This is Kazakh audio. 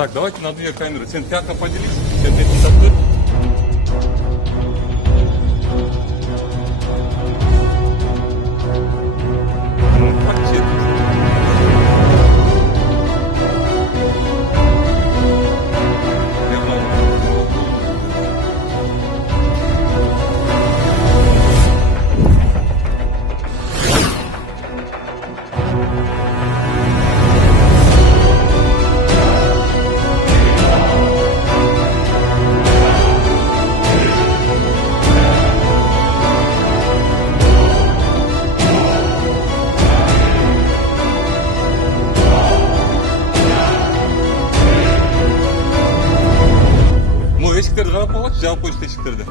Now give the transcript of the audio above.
Так, давайте на одну камеру. Синтеатор поделись. Синтетизатор. Estikleri rahat olmak, cevap o estikleri de.